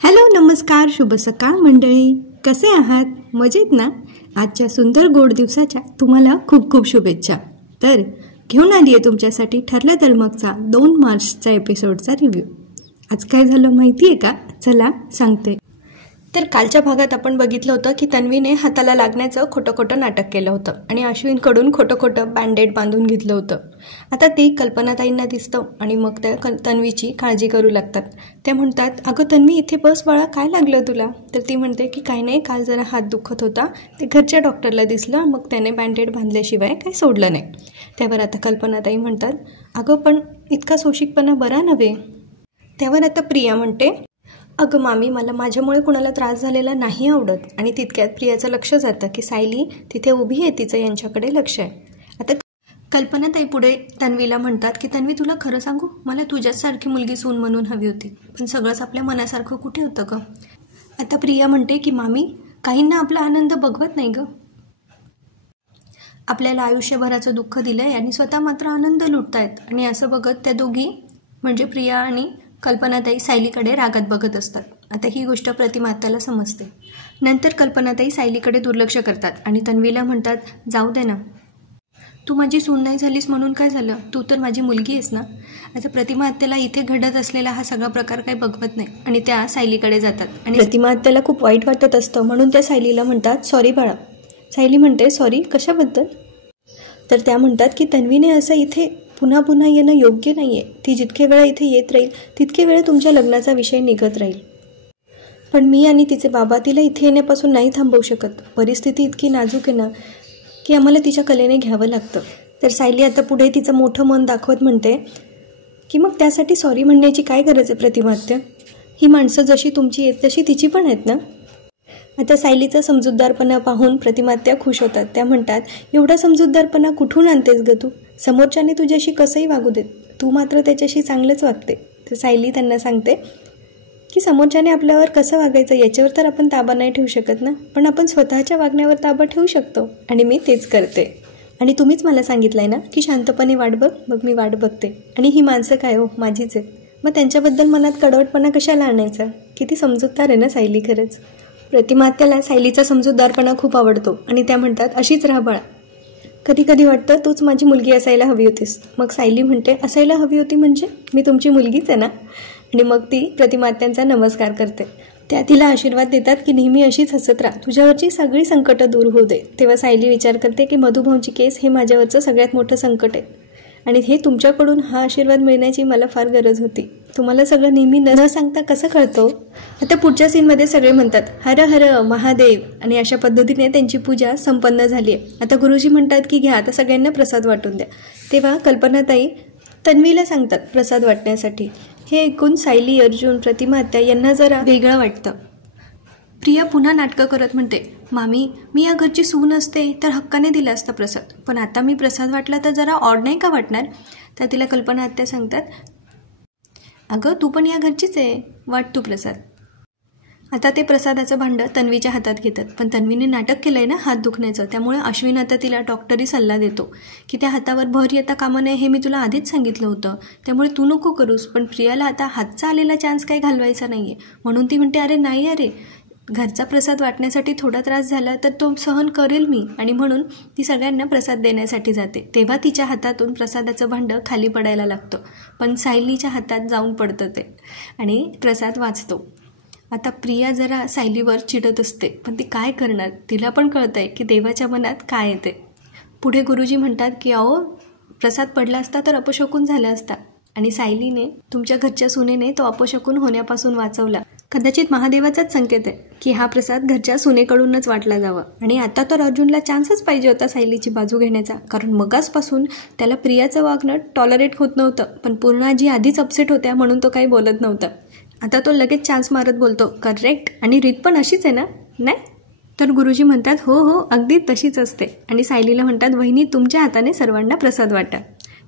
Hello नमस्कार शुभ सकाळ मंडळी, कसे आहात? मजेत ना? आजच्या सुंदर गोड दिवसाच्या तुम्हाला खूप खूप शुभेच्छा. तर घेऊन आली आहे तुमच्यासाठी ठरलं तर मगचा 2 मार्चचा एपिसोडचा रिव्ह्यू. आज काय झालं माहिती आहे का? चला सांगते. तर कालच्या भागात आपण बघितलं होतं की तन्वीने हाताला लागण्याचं खोटं खोटं नाटक केलं होतं आणि अश्विनकडून खोटं खोटं बँडेड बांधून घेतलं होतं. आता ती कल्पनाताईंना दिसतं आणि मग त्या तन्वीची काळजी करू लागतात. त्या म्हणतात, अगं तन्वी इथे बस बाळा, काय लागलं तुला? तर ती म्हणते की काही नाही, काल जरा हात दुखत होता, ते घरच्या डॉक्टरला दिसलं, मग त्याने बँडेड बांधल्याशिवाय काही सोडलं नाही. त्यावर आता कल्पनाताई म्हणतात, अगं पण इतका सोशिकपणा बरा नव्हे. त्यावर आता प्रिया म्हणते, अगं मामी, मला माझ्यामुळे कुणाला त्रास झालेला नाही आवडत. आणि तितक्यात प्रियाचं लक्ष जातं की सायली तिथे उभी आहे, तिचं यांच्याकडे लक्ष आहे. आता कल्पनाताई पुढे तन्वीला म्हणतात की तन्वी, तुला खरं सांगू, मला तुझ्यासारखी मुलगी सून म्हणून हवी होती, पण सगळंच आपल्या मनासारखं कुठे होतं गं. आता प्रिया म्हणते की मामी, काहींना आपला आनंद बघवत नाही गं. आपल्याला आयुष्यभराचं दुःख दिलंय आणि स्वतः मात्र आनंद लुटतायत. आणि असं बघत त्या दोघी म्हणजे प्रिया आणि कल्पनाताई सायलीकडे रागात बघत असतात. आता ही गोष्ट प्रतिमा आत्याला समजते. नंतर कल्पनाताई सायलीकडे दुर्लक्ष करतात आणि तन्वीला म्हणतात, जाऊ दे ना, तू माझी सून नाही झालीस म्हणून काय झालं, तू तर माझी मुलगी आहेस ना. आता प्रतिमा आत्याला इथे घडत असलेला हा सगळा प्रकार काही बघवत नाही आणि त्या सायलीकडे जातात. आणि प्रतिमा आत्याला खूप वाईट वाटत असतं म्हणून त्या सायलीला म्हणतात, सॉरी बाळा. सायली म्हणते, सॉरी कशाबद्दल? तर त्या म्हणतात की तन्वीने असं इथे पुन्हा पुन्हा येणं योग्य नाही आहे. ती जितके वेळा इथे येत राहील तितके वेळ तुमच्या लग्नाचा विषय निघत राहील. पण मी आणि तिचे बाबा तिला इथे येण्यापासून नाही थांबवू शकत. परिस्थिती इतकी नाजूक आहे ना की आम्हाला तिच्या कलेने घ्यावं लागतं. तर सायली आता पुढे तिचं मोठं मन दाखवत म्हणते की मग त्यासाठी सॉरी म्हणण्याची काय गरज आहे प्रतिमा आत्या? ही माणसं जशी तुमची आहेत तशी तिची पण आहेत ना. आता सायलीचा समजूतदारपणा पाहून प्रतिमा आत्या खुश होतात. त्या म्हणतात, एवढा समजूतदारपणा कुठून आणतेस ग तू? समोरच्याने तुझ्याशी कसंही वागू देत, तू मात्र त्याच्याशी चांगलंच वागते. तर सायली त्यांना सांगते की समोरच्याने आपल्यावर कसं वागायचं याच्यावर तर आपण ताबा नाही ठेवू शकत ना, पण आपण स्वतःच्या वागण्यावर ताबा ठेवू शकतो. आणि मी तेच करते. आणि तुम्हीच मला सांगितलंय ना की शांतपणे वाट बघ, मग मी वाट बघते. आणि ही माणसं काय हो, माझीच आहेत. मग त्यांच्याबद्दल मनात कडवटपणा कशाला आणायचा? किती समजूतदार आहे ना सायली खरंच. प्रतिमा आत्याला सायलीचा समजूतदारपणा खूप आवडतो आणि त्या म्हणतात, अशीच राहा बाळा. कधी कधी वाटतं तूच माझी मुलगी असायला हवी होतीस. मग सायली म्हणते, असायला हवी होती म्हणजे मी तुमची मुलगीच आहे ना. आणि मग ती प्रतिमा आत्यांचा नमस्कार करते. त्या तिला आशीर्वाद देतात की नेहमी अशीच हसत राहा, तुझ्यावरची सगळी संकटं दूर होऊ दे. तेव्हा सायली विचार करते की मधुभाऊंची केस हे माझ्यावरचं सगळ्यात मोठं संकट आहे आणि हे तुमच्याकडून हा आशीर्वाद मिळण्याची मला फार गरज होती. तुम्हाला सगळं नेहमी न सांगता कसं कळतं? आता पुढच्या सीनमध्ये सगळे म्हणतात, हर हर महादेव. आणि अशा पद्धतीने त्यांची पूजा संपन्न झाली आहे. आता गुरुजी म्हणतात की घ्या, आता सगळ्यांना प्रसाद वाटून द्या. तेव्हा कल्पनाताई तन्वीला सांगतात प्रसाद वाटण्यासाठी. हे ऐकून सायली, अर्जुन, प्रतिमा आत्या यांना जरा वेगळं वाटतं. प्रिया पुन्हा नाटकं करत म्हणते, मामी, मी या घरची सून असते तर हक्काने दिला असता प्रसाद, पण आता मी प्रसाद वाटला तर जरा ऑड नाही का वाटणार? तर तिला कल्पना आत्या सांगतात, अगं तू पण या घरचीच आहे, वाट तू प्रसाद. आता ते प्रसादाचं भांडं तन्वीच्या हातात घेतात, पण तन्वीने नाटक केलंय ना हात दुखण्याचं, त्यामुळे अश्विन आता तिला डॉक्टरी सल्ला देतो की त्या हातावर भर येता कामा नये, हे मी तुला आधीच सांगितलं होतं, त्यामुळे तू नको करूस. पण प्रियाला आता हातचा आलेला चान्स काही घालवायचा नाहीये म्हणून ती म्हणते, अरे नाही, अरे घरचा प्रसाद वाटण्यासाठी थोडा त्रास झाला तर तो सहन करेल मी. आणि म्हणून ती सगळ्यांना प्रसाद देण्यासाठी जाते. तेव्हा तिच्या हातातून प्रसादाचं भांडं खाली पडायला लागतं, पण सायलीच्या हातात जाऊन पडतं ते आणि प्रसाद वाचतो. आता प्रिया जरा सायलीवर चिडत असते, पण ती काय करणार, तिला पण कळतंय की देवाच्या मनात काय येते. पुढे गुरुजी म्हणतात की अहो, प्रसाद पडला असता तर अपशकुन झाला असता आणि सायलीने, तुमच्या घरच्या सुनेने तो अपशकुन होण्यापासून वाचवला. कदाचित महादेवाचाच संकेत आहे की हा प्रसाद घरच्या सुनेकडूनच वाटला जावा. आणि आता तर अर्जुनला चान्सच पाहिजे होता सायलीची बाजू घेण्याचा, कारण मगासपासून त्याला प्रियाचं वागणं टॉलरेट होत नव्हतं, पण पूर्णाजी आधीच अपसेट होत्या म्हणून तो काही बोलत नव्हता. आता तो लगेच चान्स मारत बोलतो, करेक्ट, आणि रीत पण अशीच आहे ना, नाही? तर गुरुजी म्हणतात, हो हो, अगदी तशीच असते. आणि सायलीला म्हणतात, वहिनी तुमच्या हाताने सर्वांना प्रसाद वाटा.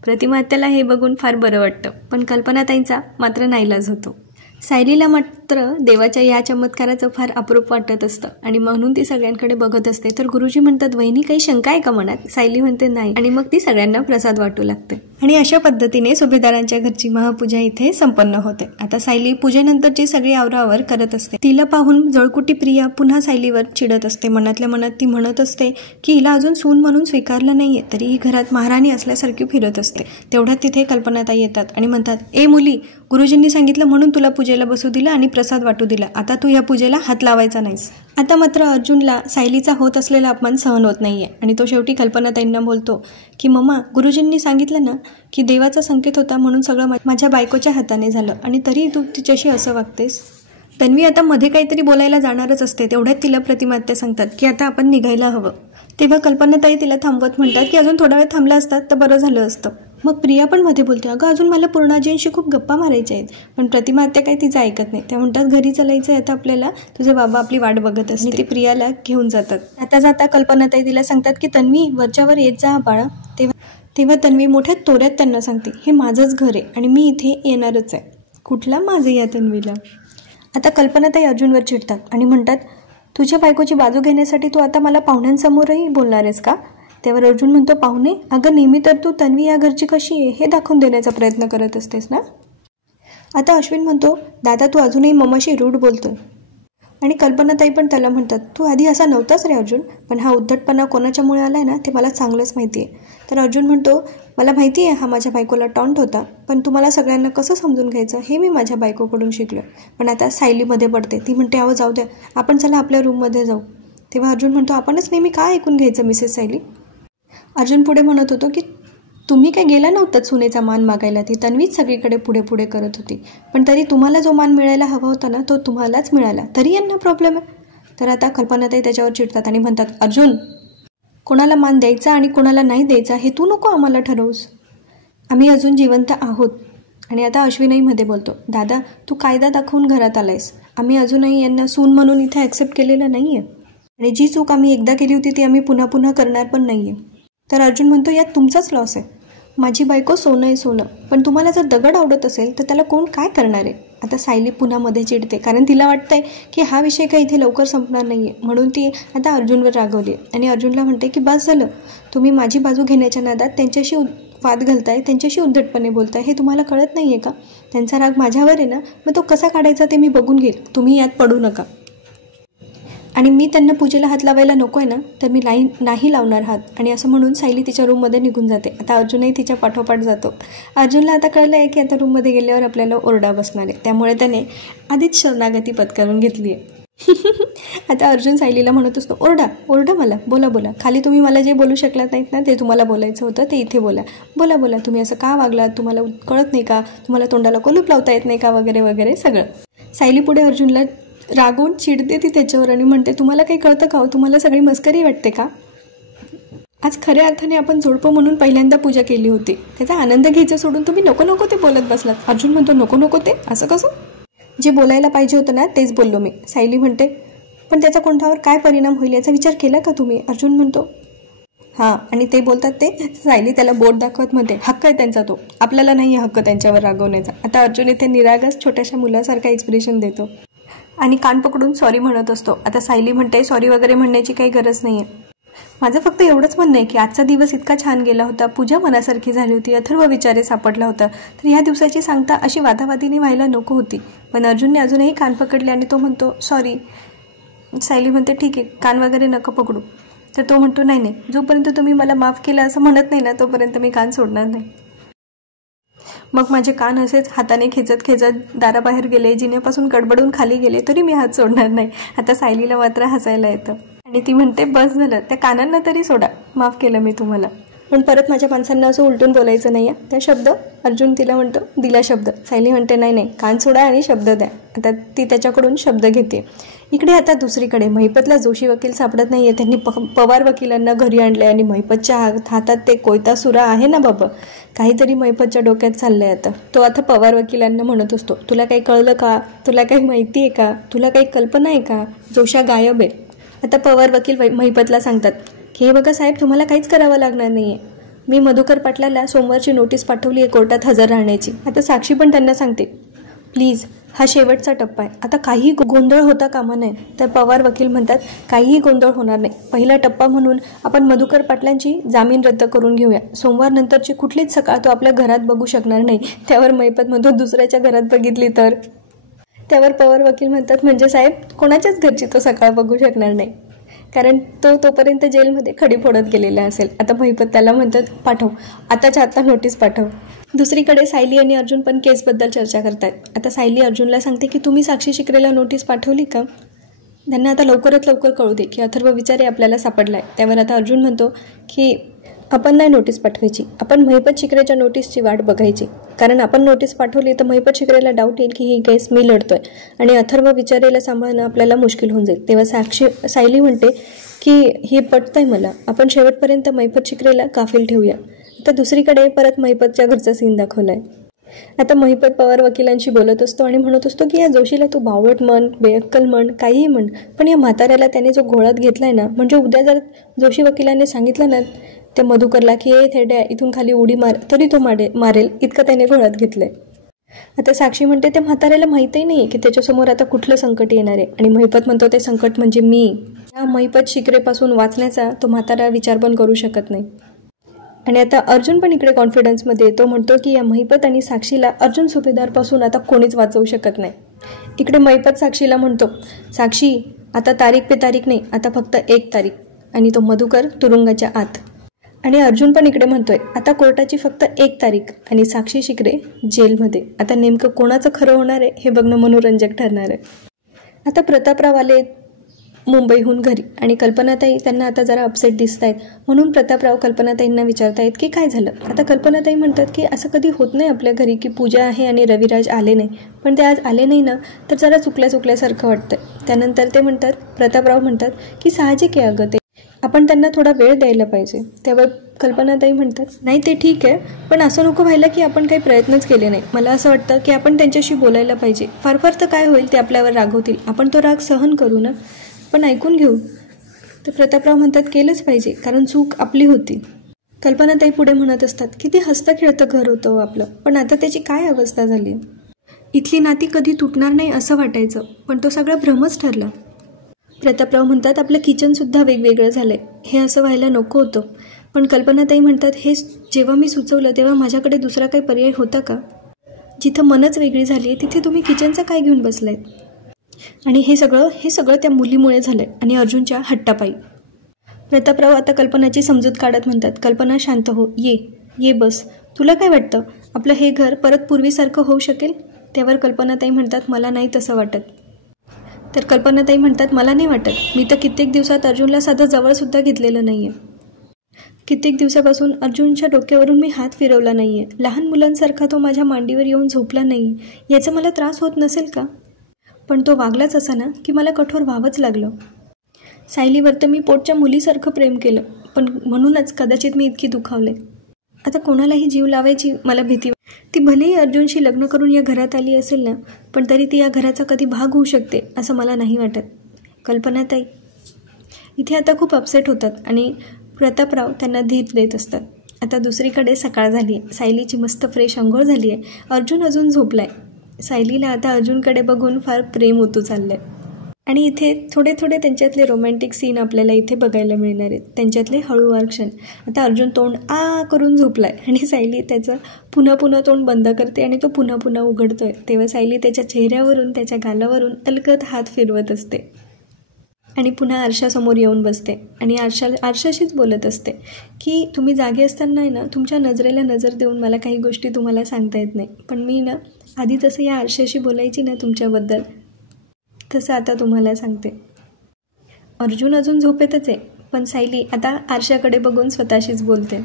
प्रतिमा आत्याला हे बघून फार बरं वाटतं, पण कल्पनाताईंचा मात्र नाईलाज होतो. सायलीला मात्र देवाच्या या चमत्काराचं फार अप्रूप वाटत असतं आणि म्हणून ती सगळ्यांकडे बघत असते. तर गुरुजी म्हणतात, वहिनी काही शंका आहे का मनात? सायली म्हणते नाही, आणि मग ती सगळ्यांना प्रसाद वाटू लागते. आणि अशा पद्धतीने सुभेदारांच्या घरची महापूजा इथे संपन्न होते. आता सायली पूजेनंतरची सगळी आवरावर करत असते. तिला पाहून जळकुटी प्रिया पुन्हा सायलीवर चिडत असते. मनातल्या मनात ती म्हणत असते की हिला अजून सून म्हणून स्वीकारलं नाहीये, तरी ही घरात महाराणी असल्यासारखी फिरत असते. तेवढ्यात तिथे कल्पनाताई येतात आणि म्हणतात, ए मुली, गुरुजींनी सांगितलं म्हणून तुला पूजेला बसू दिलं आणि प्रसाद वाटू दिला. आता तू या पूजेला हात लावायचा नाहीस. आता मात्र अर्जुनला सायलीचा होत असलेला अपमान सहन होत नाहीये आणि तो शेवटी कल्पनाताईंना बोलतो की मम्मा, गुरुजींनी सांगितलं ना की देवाचा संकेत होता म्हणून सगळं माझ्या बायकोच्या हाताने झालं आणि तरी तू तिच्याशी असं वागतेस. तन्वी आता मध्ये काहीतरी बोलायला जाणारच असते. तेवढ्यात तिला प्रतिमात्या सांगतात की आता आपण निघायला हवं. तेव्हा कल्पनाताई तिला थांबवत म्हणतात की अजून थोडा वेळ थांबला असतात तर बरं झालं असतं. मग प्रिया पण मध्ये बोलते, अगं अजून मला पूर्णाजींशी खूप गप्पा मारायच्या आहेत. पण प्रतिमा आत्या काही तिचं ऐकत नाही. त्या म्हणतात, घरी चालायचं आहे आता आपल्याला, तुझे बाबा आपली वाट बघत असते. ती प्रियाला घेऊन जातात. आता जाता कल्पनाताई तिला सांगतात की तन्वी, वरच्यावर येत जा बाळा. तेव्हा तन्वी मोठ्या तोऱ्यात त्यांना सांगते, हे माझंच घर आहे आणि मी इथे येणारच आहे. कुठला माझं या तन्वीला. आता कल्पनाताई अर्जुनवर चिडतात आणि म्हणतात, तुझ्या बायकोची बाजू घेण्यासाठी तू आता मला पाहुण्यांसमोरही बोलणार आहेस का? त्यावर अर्जुन म्हणतो, पाहुणे, अगं नेहमी तर तू तन्वी या घरची कशी आहे हे दाखवून देण्याचा प्रयत्न करत असतेस ना. आता अश्विन म्हणतो, दादा तू अजूनही मम्माशी रूढ बोलतोय. आणि कल्पनाताई पण त्याला म्हणतात, तू आधी असा नव्हताच रे अर्जुन, पण हा उद्धटपणा कोणाच्यामुळे आलाय ना ते मला चांगलंच माहिती आहे. तर अर्जुन म्हणतो, मला माहिती आहे हा माझ्या बायकोला टॉन्ट होता, पण तुम्हाला सगळ्यांना कसं समजून घ्यायचं हे मी माझ्या बायकोकडून शिकलो. पण आता सायलीमध्ये पडते. ती म्हणते, अहो जाऊ द्या, आपण चला आपल्या रूममध्ये जाऊ. तेव्हा अर्जुन म्हणतो, आपणच नेहमी काय ऐकून घ्यायचं मिसेस सायली. अर्जुन पुढे म्हणत होतो की तुम्ही काय गेला नव्हतं सुनेचा मान मागायला, ती तन्वीच सगळीकडे पुढे पुढे करत होती. पण तरी तुम्हाला जो मान मिळायला हवा होता ना तो तुम्हालाच मिळाला, तरी यांना प्रॉब्लेम आहे. तर आता कल्पनाताई त्याच्यावर चिडतात आणि म्हणतात, अर्जुन, कोणाला मान द्यायचा आणि कोणाला नाही द्यायचा हे तू नको आम्हाला ठरवूस. आम्ही अजून जिवंत आहोत. आणि आता अश्विनही मध्ये बोलतो, दादा तू कायदा दाखवून घरात आलायस. आम्ही अजूनही यांना सून म्हणून इथे ॲक्सेप्ट केलेलं नाही आहे आणि जी चूक आम्ही एकदा केली होती ती आम्ही पुन्हा पुन्हा करणार पण नाही आहे. तर अर्जुन म्हणतो, यात तुमचाच लॉस आहे. माझी बायको सोनं आहे सोनं, पण तुम्हाला जर दगड आवडत असेल तर त्याला कोण काय करणार आहे. आता सायली पुन्हा मध्ये चिडते, कारण तिला वाटतंय की हा विषय काही इथे लवकर संपणार नाही आहे. म्हणून ती आता अर्जुनवर रागवली आणि अर्जुनला म्हणते की बस झालं, तुम्ही माझी बाजू घेण्याच्या नादात त्यांच्याशी वाद घालताय, त्यांच्याशी उद्धटपणे बोलताय, हे तुम्हाला कळत नाही आहे का? त्यांचा राग माझ्यावर आहे ना, मग तो कसा काढायचा ते मी बघून घेईल, तुम्ही यात पडू नका. आणि मी त्यांना पूजेला हात लावायला नको आहे ना, तर मी नाही लावणार हात. आणि असं म्हणून सायली तिच्या रूममध्ये निघून जाते. आता अर्जुनही तिच्या पाठोपाठ जातो. अर्जुनला आता कळलं आहे की आता रूममध्ये गेल्यावर आपल्याला ओरडा बसणार आहे, त्यामुळे त्याने आधीच शरणागती पत्करून घेतली आहे. आता अर्जुन सायलीला म्हणत असतो, ओरडा मला, बोला, खाली तुम्ही मला जे बोलू शकलात नाहीत ना ते तुम्हाला बोलायचं होतं ते इथे बोला, तुम्ही असं का वागलात, तुम्हाला कळत नाही का, तुम्हाला तोंडाला कोलूप लावता येत नाही का, वगैरे वगैरे सगळं. सायली पुढे अर्जुनला रागवून चिडते ती त्याच्यावर आणि म्हणते, तुम्हाला काही कळतं का हो, तुम्हाला सगळी मस्करी वाटते का? आज खऱ्या अर्थाने आपण जोडपं म्हणून पहिल्यांदा पूजा केली होती, त्याचा आनंद घ्यायचा सोडून तुम्ही नको ते बोलत बसलात. अर्जुन म्हणतो, नको ते असं कसं, जे बोलायला पाहिजे होतं ना तेच बोललो मी. सायली म्हणते, पण त्याचा कोणावर काय परिणाम होईल याचा विचार केला का तुम्ही? अर्जुन म्हणतो, हां. आणि ते बोलतात ते सायली त्याला बोट दाखवत म्हणते, हक्क आहे त्यांचा, तो आपल्याला नाही हक्क त्यांच्यावर रागवण्याचा. आता अर्जुन इथे निरागस छोट्याशा मुलासारखा एक्सप्रेशन देतो आणि कान पकडून सॉरी म्हणत असतो. आता सायली म्हणते, सॉरी वगैरे म्हणण्याची काही गरज नाही आहे. माझं फक्त एवढंच म्हणणं आहे की आजचा दिवस इतका छान गेला होता, पूजा मनासारखी झाली होती, अथर्व विचारे सापडला होता, तर ह्या दिवसाची सांगता अशी वादावादीने व्हायला नको होती. पण अर्जुनने अजूनही कान पकडले आणि तो म्हणतो, सॉरी. सायली म्हणते, ठीक आहे, कान वगैरे नको पकडू. तर तो म्हणतो, नाही, जोपर्यंत तुम्ही मला माफ केलं असं म्हणत नाही ना तोपर्यंत मी कान सोडणार नाही. मग माझे कान असेच हाताने खेचत दाराबाहेर गेले, जिन्यापासून गडबडून खाली गेले तरी मी हात सोडणार नाही. आता सायलीला मात्र हसायला येतं आणि ती म्हणते, बस झालं, त्या कानांना तरी सोडा, माफ केलं मी तुम्हाला, पण परत माझ्या माणसांना असं उलटून बोलायचं नाही आहे. त्या शब्द अर्जुन तिला म्हणतो, दिला शब्द. सायली म्हणते, नाही, कान सोडा आणि शब्द द्या. आता ती त्याच्याकडून शब्द घेते. इकडे आता दुसरीकडे महिपतला जोशी वकील सापडत नाही आहे. त्यांनी पवार वकिलांना घरी आणले आणि महिपतच्या हातात ते कोयता सुरा आहे ना बाबा, काहीतरी महिपतच्या डोक्यात चाललंय. आता तो आता पवार वकिलांना म्हणत असतो, तुला काही कळलं का, तुला काही माहिती आहे का, तुला काही कल्पना आहे का, जोशा गायब आहे. आता पवार वकील महिपतला सांगतात की हे बघा साहेब, तुम्हाला काहीच करावं लागणार नाही आहे, मी मधुकर पाटलाला सोमवारची नोटीस पाठवली आहे कोर्टात हजर राहण्याची. आता साक्षी पण त्यांना सांगते, प्लीज हा शेवटचा टप्पा आहे. आता काहीही गोंधळ होता कामा नये. तर पवार वकील म्हणतात काहीही गोंधळ होणार नाही. पहिला टप्पा म्हणून आपण मधुकर पाटलांची जामीन रद्द करून घेऊया. सोमवार नंतरची कुठलीच सकाळ तो आपल्या घरात बघू शकणार नाही. त्यावर महिपत म्हणतो दुसऱ्याच्या घरात बघितली तर. त्यावर पवार वकील म्हणतात म्हणजे साहेब कोणाच्याच घरची तो सकाळ बघू शकणार नाही, कारण तो तोपर्यंत जेलमध्ये खडी फोडत गेलेला असेल. आता महिपत त्याला म्हणतात पाठव, आताच्या आता नोटीस पाठव. दुसरीकडे सायली आणि अर्जुन पण केसबद्दल चर्चा करतात. आता सायली अर्जुनला सांगते की तुम्ही साक्षी शिकरेला नोटीस पाठवली का? त्यांना आता लवकरात लवकर कळू दे की अथर्व विचारे आपल्याला सापडलाय. त्यावर आता अर्जुन म्हणतो की आपण नाही नोटीस पाठवायची, आपण महिपत शिकरेच्या नोटीसची वाट बघायची, कारण आपण नोटीस पाठवली तर महिपत शिकरेला डाऊट येईल की ही केस मी लढतोय आणि अथर्व विचारेला सांभाळणं आपल्याला मुश्किल होऊन जाईल. तेव्हा सायली म्हणते की हे पटतंय मला, आपण शेवटपर्यंत महिपत शिकरेला काफील ठेवूया. आता दुसरीकडे परत महिपतच्या घरचा सीन दाखवलाय. आता महिपत पवार वकिलांशी बोलत असतो आणि म्हणत असतो की या जोशीला तू बावट म्हण, बेअक्कल म्हण, काहीही म्हण, पण या म्हाताऱ्याला त्याने जो घोळात घेतलाय ना, म्हणजे उद्या जर जोशी वकिलांनी सांगितलं ना त्या मधुकरला की हे थेड्या इथून खाली उडी मार, तरी तो मारेल इतकं त्याने घोळात घेतलंय. आता साक्षी म्हणते त्या म्हाताऱ्याला माहीतही नाही की त्याच्यासमोर आता कुठलं संकट येणार आहे, आणि महिपत म्हणतो ते संकट म्हणजे मी. या महिपत शिकरेपासून वाचण्याचा तो म्हातारा विचार पण करू शकत नाही. आणि आता अर्जुन पण इकडे कॉन्फिडन्समध्ये तो म्हणतो की या महिपत आणि साक्षीला अर्जुन सुभेदारपासून आता कोणीच वाचवू शकत नाही. इकडे महिपत साक्षीला म्हणतो साक्षी आता तारीख पे तारीख नाही, आता फक्त 1 तारीख आणि तो मधुकर तुरुंगाच्या आत. आणि अर्जुन पण इकडे म्हणतोय आता कोर्टाची फक्त 1 तारीख आणि साक्षी शिकरे जेलमध्ये. आता नेमकं कोणाचं खरं होणार आहे हे बघणं मनोरंजक ठरणार आहे. आता प्रतापराव आले मुंबईहून घरी आणि कल्पनाताई त्यांना आता जरा अपसेट दिसत आहेत, म्हणून प्रतापराव कल्पनाताईंना विचारतायत की काय झालं. आता कल्पनाताई म्हणतात की असं कधी होत नाही आपल्या घरी की पूजा आहे आणि रविराज आले नाही, पण ते आज आले नाही ना तर जरा चुकल्यासारखं वाटतंय. त्यानंतर ते म्हणतात, प्रतापराव म्हणतात की साहजिक आहे अगं, ते आपण त्यांना थोडा वेळ द्यायला पाहिजे. त्यावर कल्पनाताई म्हणतात नाही ते ठीक आहे, पण असं नको व्हायला की आपण काही प्रयत्नच केले नाही. मला असं वाटतं की आपण त्यांच्याशी बोलायला पाहिजे. फार तर काय होईल, ते आपल्यावर रागवतील, आपण तो राग सहन करू ना, पण ऐकून घेऊ. तर प्रतापराव म्हणतात केलंच पाहिजे, कारण चूक आपली होती. कल्पनाताई पुढे म्हणत असतात किती हसतं खेळतं घर होतं आपलं, पण आता त्याची काय अवस्था झाली. इथली नाती कधी तुटणार नाही असं वाटायचं, पण तो सगळा भ्रमच ठरला. प्रतापराव म्हणतात आपलं किचनसुद्धा वेगवेगळं झालंय, हे असं व्हायला नको होतं. पण कल्पनाताई म्हणतात हे जेव्हा मी सुचवलं तेव्हा माझ्याकडे दुसरा काही पर्याय होता का? जिथं मनच वेगळी झाली आहे तिथे तुम्ही किचनचा काय घेऊन बसलाय? आणि हे सगळं त्या मुलीमुळे झालंय आणि अर्जुनच्या हट्टापायी. प्रतापराव आता कल्पनाची समजूत काढत म्हणतात कल्पना शांत हो, ये बस. तुला काय वाटतं आपलं हे घर परत पूर्वीसारखं होऊ शकेल? त्यावर कल्पनाताई म्हणतात मला नाही तसं वाटत. तर कल्पनाताई म्हणतात मला नाही वाटत, मी तर कित्येक दिवसात अर्जुनला साधं जवळसुद्धा घेतलेलं नाही आहे. कित्येक दिवसापासून अर्जुनच्या डोक्यावरून मी हात फिरवला नाही आहे. लहान मुलांसारखा तो माझ्या मांडीवर येऊन झोपला नाही, याचा मला त्रास होत नसेल का? पण तो वागलाच असा ना की मला कठोर व्हावंच लागलं. सायलीवर तर मी पोटच्या मुलीसारखं प्रेम केलं, पण म्हणूनच कदाचित मी इतकी दुखावले. आता कोणालाही जीव लावायची मला भीती. ती भलेही अर्जुनशी लग्न करून या घरात आली असेल ना, पण तरी ती या घराचा कधी भाग होऊ शकते असं मला नाही वाटत. कल्पनाताई इथे आता खूप अपसेट होतात आणि प्रतापराव त्यांना धीर देत असतात. आता दुसरीकडे सकाळ झाली आहे, सायलीची मस्त फ्रेश अंघोळ झाली आहे, अर्जुन अजून झोपलाय. सायलीला आता अर्जुनकडे बघून फार प्रेम होतो चाललंय आणि इथे थोडे त्यांच्यातले रोमॅन्टिक सीन आपल्याला इथे बघायला मिळणार आहेत, त्यांच्यातले हळूवार क्षण. आता अर्जुन तोंड करून झोपलाय आणि सायली त्याचं पुन्हा तोंड बंद करते आणि तो पुन्हा उघडतोय. तेव्हा सायली त्याच्या चेहऱ्यावरून, त्याच्या गालावरून अलगद हात फिरवत असते आणि पुन्हा आरशासमोर येऊन बसते आणि आरशाशीच बोलत असते की तुम्ही जागे असताना ना तुमच्या नजरेला नजर देऊन मला काही गोष्टी तुम्हाला सांगता येत नाही, पण मी ना आधी जसं या आरशाशी बोलायची ना तुमच्याबद्दल, तसं आता तुम्हाला सांगते. अर्जुन अजून झोपेतच आहे, पण सायली आता आरशाकडे बघून स्वतःशीच बोलते.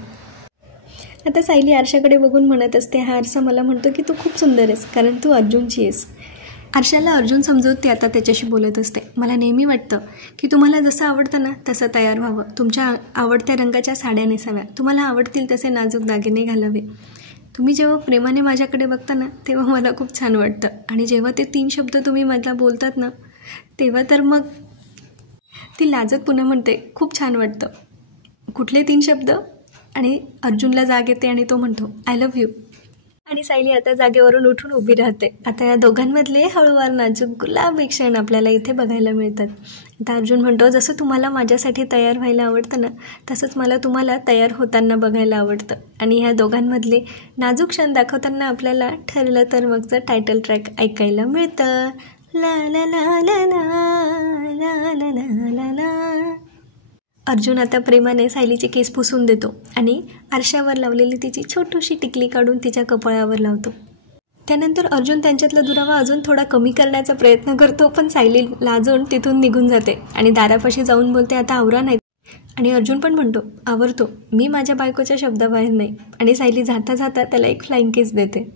आता सायली आरशाकडे बघून म्हणत असते हा आरसा मला म्हणतो की तू खूप सुंदर आहेस, कारण तू अर्जुनची आहेस. आरशाला अर्जुन समजवत ती आता त्याच्याशी बोलत असते. मला नेहमी वाटतं की तुम्हाला जसं आवडतं ना तसं तयार व्हावं, तुमच्या आवडत्या रंगाच्या साड्या नेसाव्या, तुम्हाला आवडतील तसे नाजूक दागिने घालावे. तुम्ही जेव्हा प्रेमाने माझ्याकडे बघता ना तेव्हा मला खूप छान वाटतं, आणि जेव्हा ते 3 शब्द तुम्ही मला बोलतात ना तेव्हा तर मग ती लाजत पुन्हा म्हणते खूप छान वाटतं. कुठले 3 शब्द? आणि अर्जुनला जाग येते आणि तो म्हणतो आय लव्ह यू. आणि सायली आता जागेवरून उठून उभी राहते. आता या दोघांमधले हळूवार नाजूक गुलाबी क्षण आपल्याला इथे बघायला मिळतात. आता अर्जुन म्हणतो, जसं तुम्हाला माझ्यासाठी तयार व्हायला आवडतं ना, तसंच मला तुम्हाला तयार होताना बघायला आवडतं. आणि ह्या दोघांमधले नाजूक क्षण दाखवताना आपल्याला ठरलं तर मगचं टायटल ट्रॅक ऐकायला मिळतं. ला ला ला ला ला ला ला ला ला ला. अर्जुन आता प्रेमाने सायलीचे केस पुसून देतो आणि आरशावर लावलेली तिची छोटीशी टिकली काढून तिच्या कपाळावर लावतो. त्यानंतर अर्जुन त्यांच्यातला दुरावा अजून थोडा कमी करण्याचा प्रयत्न करतो, पण सायली लाजून तिथून निघून जाते आणि दारापाशी जाऊन बोलते, आता आवरा नाही. आणि अर्जुन पण म्हणतो, आवरतो, मी माझ्या बायकोच्या शब्दाबाहेर नाही. आणि सायली जाता जाता त्याला एक फ्लाइंग किस देते.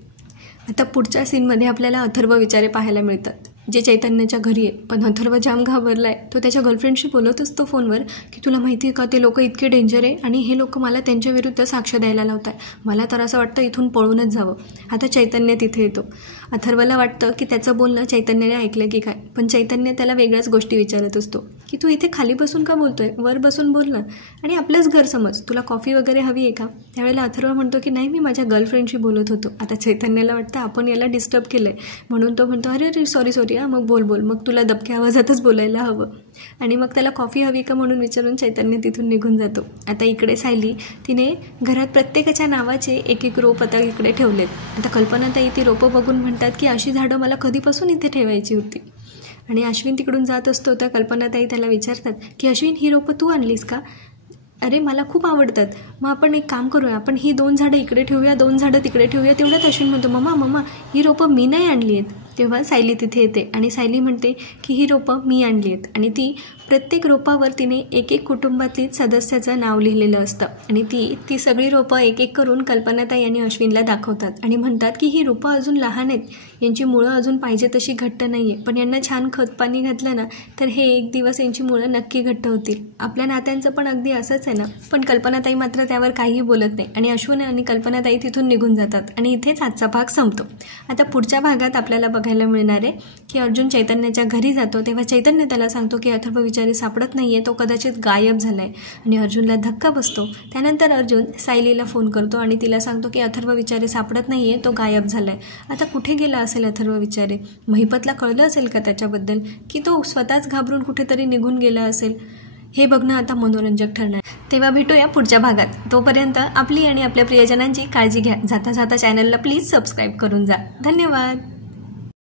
आता पुढच्या सीनमध्ये आपल्याला अथर्व विचारे पाहायला मिळतात, जे चैतन्याच्या घरी आहे. पण अथर्व जाम घाबरला आहे. तो त्याच्या गर्लफ्रेंडशी बोलत असतो फोनवर की तुला माहिती आहे का, ते लोक इतके डेंजर आहे आणि हे लोक मला त्यांच्या विरुद्ध साक्ष द्यायला लावत आहे. मला तर असं वाटतं इथून पळूनच जावं. आता चैतन्य तिथे येतो. अथर्वला वाटतं की त्याचं बोलणं चैतन्याने ऐकलं की काय, पण चैतन्य त्याला वेगळ्याच गोष्टी विचारत असतो की तू इथे खाली बसून का बोलतोय, वर बसून बोल ना, आणि आपलंच घर समज, तुला कॉफी वगैरे हवी आहे का. त्यावेळेला अथर्व म्हणतो की नाही, मी माझ्या गर्लफ्रेंडशी बोलत होतो. आता चैतन्याला वाटतं आपण याला डिस्टर्ब केलं आहे, म्हणून तो म्हणतो, अरे सॉरी मग बोल, मग तुला दबक्या आवाजातच बोलायला हवं. आणि मग त्याला कॉफी हवी का म्हणून विचारून चैतन्य तिथून निघून जातो. आता इकडे सायली तिने घरात प्रत्येकाच्या नावाचे एक एक रोप आता इकडे ठेवलेत. आता कल्पनाताई ती रोपं बघून म्हणतात की अशी झाडं मला कधीपासून इथे ठेवायची होती. आणि अश्विन तिकडून जात असतो तर कल्पनाताई त्याला विचारतात की अश्विन, ही रोपं तू आणलीस का. अरे मला खूप आवडतात, मग आपण एक काम करूया, आपण ही 2 झाडं इकडे ठेवूया, 2 झाडं तिकडे ठेवूया. तेवढ्यात अश्विन म्हणतो, मम्मा ही रोपं मी नाही आणली आहेत. तेव्हा सायली तिथे येते आणि सायली म्हणते की ही रोपं मी आणली आहेत. आणि ती प्रत्येक रोपावर तिने एक एक कुटुंबातील सदस्याचं नाव लिहिलेलं असतं. आणि ती सगळी रोपं एक एक करून कल्पनाताई आणि अश्विनला दाखवतात आणि म्हणतात की ही रोपं अजून लहान आहेत, यांची मुळं अजून पाहिजे तशी घट्ट नाही आहे, पण यांना छान खतपाणी घातलं ना तर हे एक दिवस यांची मुळं नक्की घट्ट होतील. आपल्या नात्यांचं पण अगदी असंच आहे ना. पण कल्पनाताई मात्र त्यावर काहीही बोलत नाही आणि अश्विन आणि कल्पनाताई तिथून निघून जातात. आणि इथेच आजचा भाग संपतो. आता पुढच्या भागात आपल्याला बघायला मिळणार आहे की अर्जुन चैतन्याच्या घरी जातो, तेव्हा चैतन्य त्याला सांगतो की अथर्व विचारी सापडत नाहीये, तो कदाचित गायब झालाय. आणि अर्जुनला धक्का बसतो. त्यानंतर अर्जुन सायलीला फोन करतो आणि तिला सांगतो की अथर्व विचारे सापडत नाहीये, तो गायब झालाय. आता कुठे गेला असेल अथर्व विचारे. महिपतला कळलं असेल का त्याच्याबद्दल, की तो स्वतःच घाबरून कुठेतरी निघून गेला असेल. हे बघणं आता मनोरंजक ठरणार. तेव्हा भेटूया पुढच्या भागात. तोपर्यंत आपली आणि आपल्या प्रियजनांची काळजी घ्या. जाता जाता चॅनलला प्लीज सबस्क्राईब करून जा. धन्यवाद.